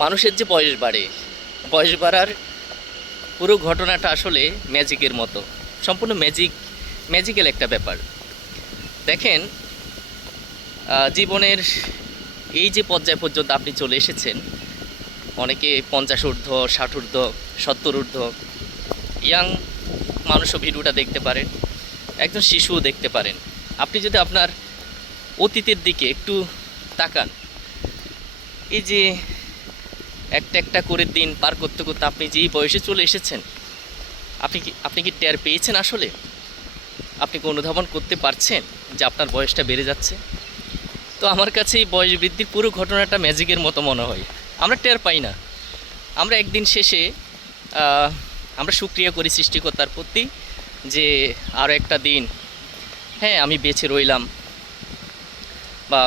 মানুষের যে বয়স বাড়ে, বয়স বাড়ার পুরো ঘটনাটা আসলে ম্যাজিকের মতো, সম্পূর্ণ ম্যাজিক্যাল একটা ব্যাপার। দেখেন, জীবনের এই যে পর্যায় পর্যন্ত আপনি চলে এসেছেন, অনেকে 50 ঊর্ধ্ব, 60 ঊর্ধ্ব, 70 ঊর্ধ্ব ইয়াং মানুষও ভিডিওটা দেখতে পারেন, একজন শিশুও দেখতে পারেন। আপনি যদি আপনার অতীতের দিকে একটু তাকান, এই যে একটা একটা করে দিন পার করতে করতে আপনি যেই বয়সে চলে এসেছেন, আপনি কি টের পেয়েছেন আসলে? আপনি কি অনুধাবন করতে পারছেন যে আপনার বয়সটা বেড়ে যাচ্ছে? তো আমার কাছে এই বয়স বৃদ্ধির পুরো ঘটনাটা ম্যাজিকের মতো মনে হয়। আমরা টের পাই না। আমরা একদিন শেষে আমরা শুকরিয়া করি সৃষ্টিকর্তার প্রতি যে আরও একটা দিন, হ্যাঁ, আমি বেঁচে রইলাম, বা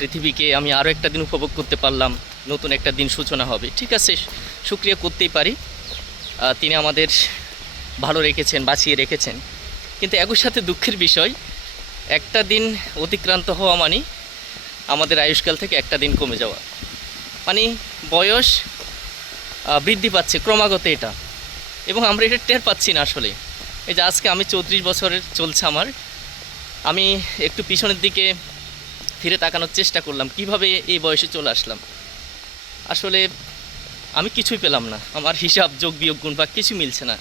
পৃথিবীকে আমি আরও একটা দিন উপভোগ করতে পারলাম, নতুন একটা দিন সূচনা হবে। ঠিক আছে, শুকরিয়া করতেই পারি, তিনি আমাদের ভালো রেখেছেন, বাঁচিয়ে রেখেছেন। কিন্তু একই সাথে দুঃখের বিষয়, একটা দিন অতিক্রান্ত হওয়া মানে আমাদের আয়ুষ্কাল থেকে একটা দিন কমে যাওয়া, মানে বয়স বৃদ্ধি পাচ্ছে ক্রমাগত এটা, এবং আমরা এটা টের পাচ্ছি না আসলে। এই যে আজকে আমি 34 বছরের চলছে আমার, আমি একটু পিছনের দিকে ফিরে তাকানোর চেষ্টা করলাম কিভাবে এই বয়সে চলে আসলাম। আসলে আমি কিছুই পেলাম না, আমার হিসাব, যোগ বিয়োগ, গুণ বা কিছু মিলছে না।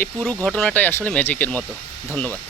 এই পুরো ঘটনাটাই আসলে ম্যাজিকের মতো। ধন্যবাদ।